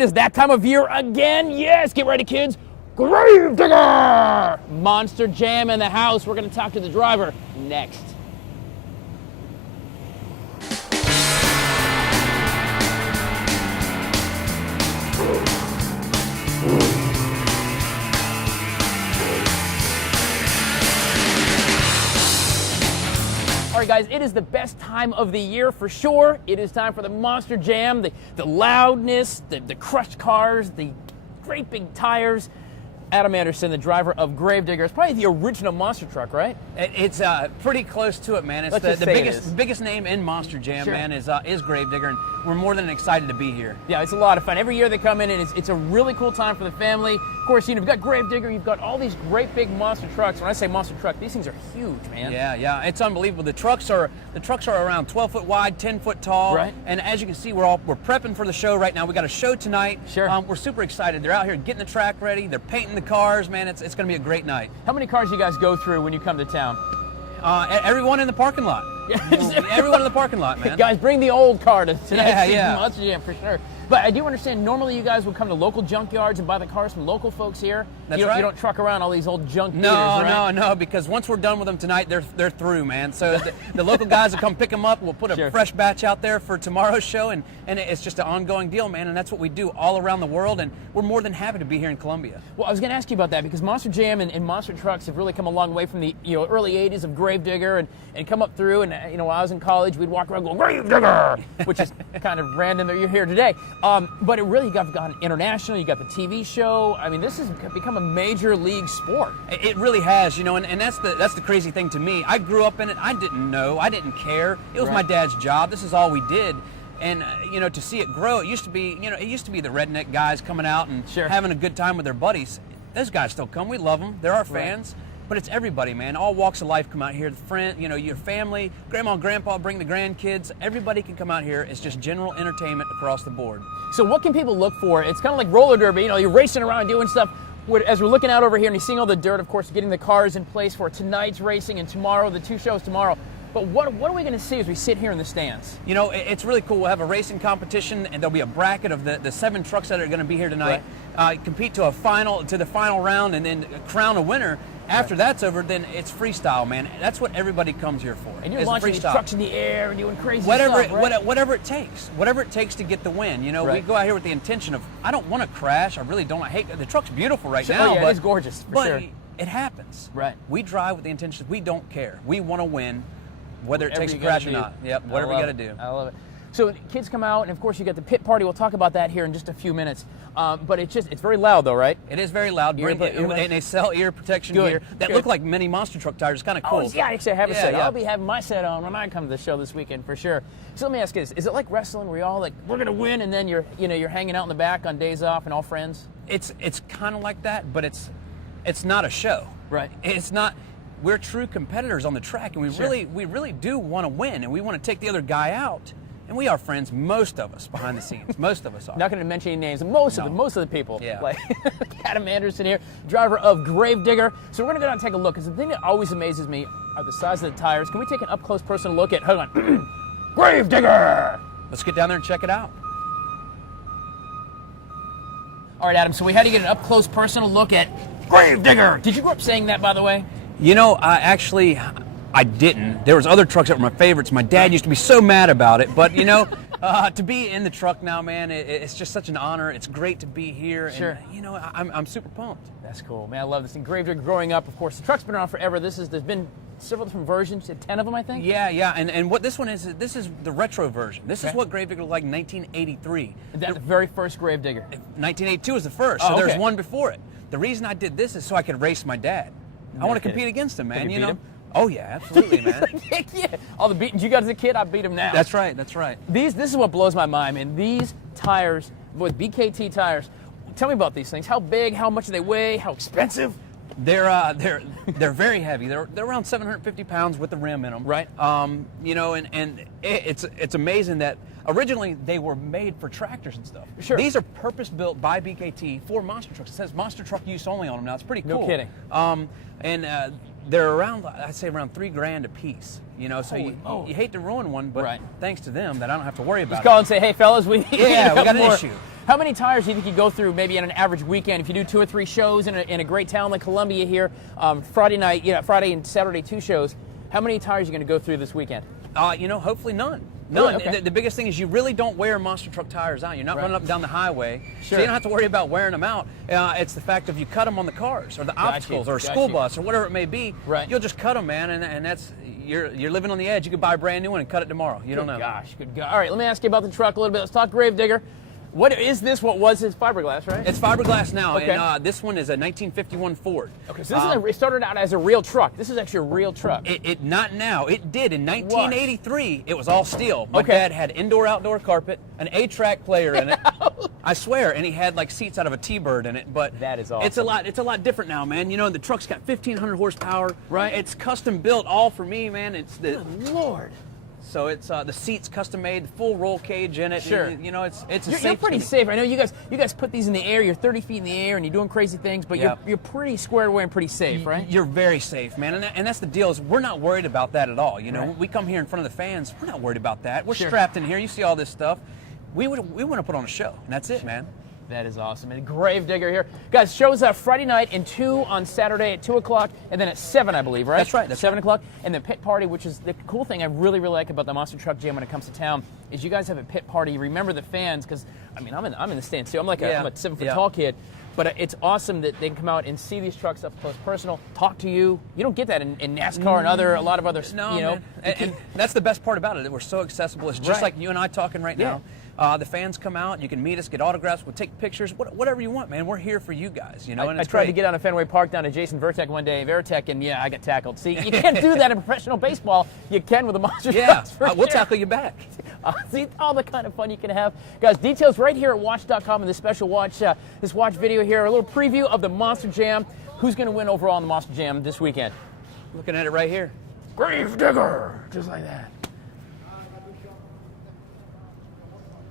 it is that time of year again. Yes, get ready, kids. Gravedigger! Monster Jam in the house. We're going to talk to the driver next. All right, guys, it is the best time of the year for sure. It is time for the Monster Jam, the loudness, the crushed cars, the great big tires. Adam Anderson, the driver of Gravedigger. It's probably the original monster truck, right? It's pretty close to it, man. It's the biggest name in Monster Jam, sure, man, is Gravedigger, and we're more than excited to be here. Yeah, it's a lot of fun. Every year they come in, and it's a really cool time for the family. Of course, you've got Gravedigger, you've got all these great big monster trucks. When I say monster truck, these things are huge, man. Yeah, it's unbelievable. The trucks are around 12 foot wide, 10 foot tall, right? And as you can see, we're prepping for the show right now. We got a show tonight. Sure. We're super excited. They're out here getting the track ready. They're painting the cars, man. It's going to be a great night. How many cars you guys go through when you come to town? Everyone in the parking lot. Everyone in the parking lot, man. Guys, bring the old car to tonight's yeah. Monster Jam for sure. But I do understand normally you guys would come to local junkyards and buy the cars from local folks here. That's right. You don't truck around all these old junk No, theaters, right? No, because once we're done with them tonight, they're through, man. So the local guys will come pick them up. We'll put a sure, fresh batch out there for tomorrow's show, and it's just an ongoing deal, man. And that's what we do all around the world, and we're more than happy to be here in Columbia. Well, I was going to ask you about that because Monster Jam and monster trucks have really come a long way from the early '80s of Gravedigger and come up through. And when I was in college, we'd walk around going Gravedigger, which is kind of random that you're here today. But it really got international. You got the TV show. I mean, this has become a major league sport. It really has, and that's the crazy thing to me. I grew up in it. I didn't know. I didn't care. It was right, my dad's job. This is all we did. And to see it grow, it used to be the redneck guys coming out and sure, having a good time with their buddies. Those guys still come. We love them. They're our fans. Right. But it's everybody, man. All walks of life come out here. The friend, your family, grandma and grandpa bring the grandkids. Everybody can come out here. It's just general entertainment across the board. So what can people look for? It's kind of like roller derby. You're racing around doing stuff. As we're looking out over here and you're seeing all the dirt, of course, getting the cars in place for tonight's racing and tomorrow, the two shows tomorrow. But what are we going to see as we sit here in the stands? It's really cool. We'll have a racing competition, and there'll be a bracket of the 7 trucks that are going to be here tonight. Right. Compete to the final round, and then crown a winner. After that's over, then it's freestyle, man. That's what everybody comes here for. And you're launching these trucks in the air and doing crazy stuff, right? Whatever it takes to get the win. Right. We go out here with the intention of, I don't want to crash. I really don't. I hate the truck's beautiful right now. Oh, yeah, it's gorgeous, for sure. It happens. Right. We drive with the intention. We don't care. We want to win, whether it takes a crash or not. Yep. Whatever we got to do. I love it. So kids come out, and of course you got the pit party. We'll talk about that here in just a few minutes. But it's very loud though, right? It is very loud. And they sell ear protection gear that look like mini monster truck tires. It's kind of cool. Oh, yeah, actually I have a set. Yeah. I'll be having my set on when I come to the show this weekend for sure. So let me ask you this. Is it like wrestling where you're all like, we're going to win, and then you're hanging out in the back on days off and all friends? It's kind of like that, but it's not a show. Right. It's not. We're true competitors on the track, and we really do want to win, and we want to take the other guy out. And we are friends, most of us, behind the scenes. Most of us are. Not going to mention any names. Most of the people. Yeah. Like Adam Anderson here, driver of Gravedigger. So we're going to go down and take a look. Because the thing that always amazes me are the size of the tires. Can we take an up-close personal look at, hold on, Gravedigger? Let's get down there and check it out. All right, Adam, so we had to get an up-close personal look at Gravedigger. Did you grow up saying that, by the way? I didn't. There was other trucks that were my favorites. My dad used to be so mad about it. But, to be in the truck now, man, it's just such an honor. It's great to be here. Sure. And, I'm super pumped. That's cool, man. I love this. And Gravedigger growing up, of course, the truck's been around forever. There's been several different versions, 10 of them, I think? Yeah. And what this one is, this is the retro version. This is what Gravedigger looked like in 1983. That's the very first Gravedigger. 1982 was the first, so there's one before it. The reason I did this is so I could race my dad. I want to compete against him, man. Can you beat him? Oh yeah, absolutely, man. Yeah. All the beatings you got as a kid, I beat them now. That's right. This is what blows my mind, man. These tires, with BKT tires, tell me about these things. How big? How much do they weigh? How expensive? They're very heavy. They're around 750 pounds with the rim in them. Right. And it's amazing that originally they were made for tractors and stuff. Sure. These are purpose built by BKT for monster trucks. It says monster truck use only on them now. It's pretty cool. No kidding. They're around, I'd say around $3,000 a piece. So you hate to ruin one, but thanks to them, that I don't have to worry about. Just call and say, hey fellas, we got an issue. How many tires do you think you go through maybe on an average weekend if you do 2 or 3 shows in a great town like Columbia here? Friday night, Friday and Saturday 2 shows. How many tires are you going to go through this weekend? Hopefully none. Really? None. Okay. The biggest thing is you really don't wear monster truck tires out. You're not running up and down the highway, Sure. so you don't have to worry about wearing them out. It's the fact of you cut them on the cars or the obstacles or a school bus or whatever it may be. Right. You'll just cut them, man, and that's you're living on the edge. You could buy a brand new one and cut it tomorrow. You don't know. Gosh, good God. All right, let me ask you about the truck a little bit. Let's talk Gravedigger. What is this? What was his fiberglass, right? It's fiberglass now, Okay. and this one is a 1951 Ford. Okay, so this it started out as a real truck. This is actually a real truck. It not now. It did in 1983. It was all steel. My Okay. dad had indoor-outdoor carpet, an 8-track player in it. I swear, and he had like seats out of a T-Bird in it. But that is awesome. It's a lot different now, man. You know, the truck's got 1,500 horsepower. Right. It's custom built all for me, man. It's the Good Lord. So it's the seats custom made, the full roll cage in it. Sure. You know, it's a You're safe. pretty safe. I know you guys put these in the air. You're 30 feet in the air and you're doing crazy things, but you're pretty squared away and pretty safe, right? You're very safe, man, and that's the deal. Is we're not worried about that at all. You know, Right. we come here in front of the fans. We're not worried about that. We're Sure. strapped in here. You see all this stuff. We want to put on a show, and that's it, man. That is awesome. And Gravedigger here. Guys, shows up Friday night and 2 on Saturday at 2 o'clock, and then at 7, I believe, right? That's right. That's 7 o'clock. And the pit party, which is the cool thing I really, really like about the Monster Truck Jam when it comes to town, is you guys have a pit party. You remember the fans, because, I mean, I'm in the stands, too. I'm like I'm a 7-foot-tall kid. But it's awesome that they can come out and see these trucks up close, personal, talk to you. You don't get that in NASCAR and a lot of other, No, you know. man. And that's the best part about it. That we're so accessible. It's just like you and I talking right now. The fans come out. You can meet us, get autographs. We'll take pictures. Whatever you want, man. We're here for you guys. You know. And I tried to get on a Fenway Park down to Jason Vertek one day, Veritek, and I got tackled. See, you can't do that in professional baseball. You can with a Monster Yeah, Truck. we'll tackle you back. See all the kind of fun you can have. Guys, details right here at WACH.com in this special this watch video here. A little preview of the Monster Jam. Who's going to win overall in the Monster Jam this weekend? Looking at it right here. Gravedigger, just like that.